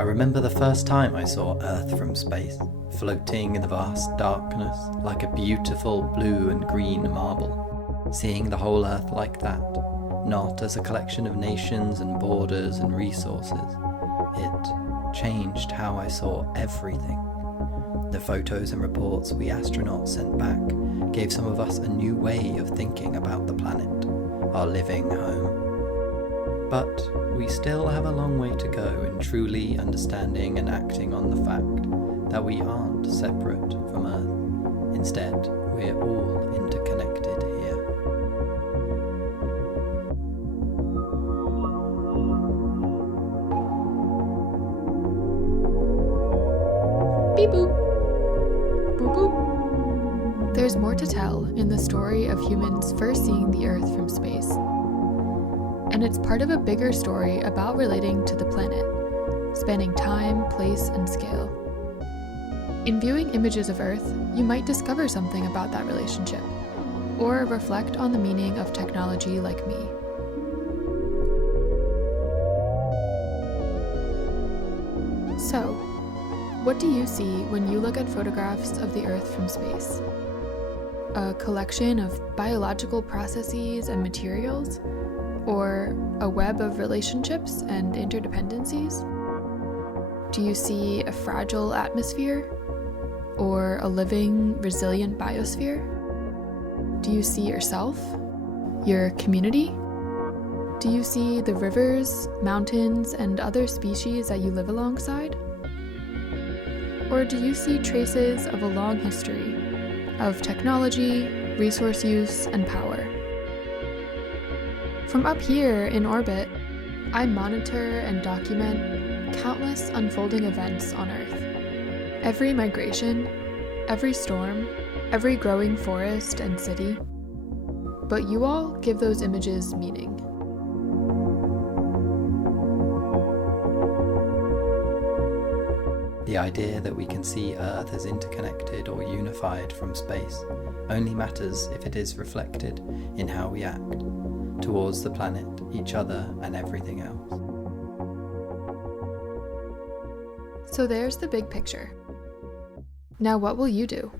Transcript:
I remember the first time I saw Earth from space, floating in the vast darkness like a beautiful blue and green marble. Seeing the whole Earth like that, not as a collection of nations and borders and resources, it changed how I saw everything. The photos and reports we astronauts sent back gave some of us a new way of thinking about the planet, our living home. But we still have a long way to go in truly understanding and acting on the fact that we aren't separate from Earth. Instead, we're all interconnected here. Beep boop. Boop boop. There's more to tell in the story of humans first seeing the Earth from space. And it's part of a bigger story about relating to the planet, spanning time, place, and scale. In viewing images of Earth, you might discover something about that relationship, or reflect on the meaning of technology like me. So, what do you see when you look at photographs of the Earth from space? A collection of biological processes and materials? Or a web of relationships and interdependencies? Do you see a fragile atmosphere? Or a living, resilient biosphere? Do you see yourself? Your community? Do you see the rivers, mountains, and other species that you live alongside? Or do you see traces of a long history of technology, resource use, and power? From up here in orbit, I monitor and document countless unfolding events on Earth. Every migration, every storm, every growing forest and city. But you all give those images meaning. The idea that we can see Earth as interconnected or unified from space only matters if it is reflected in how we act towards the planet, each other, and everything else. So there's the big picture. Now what will you do?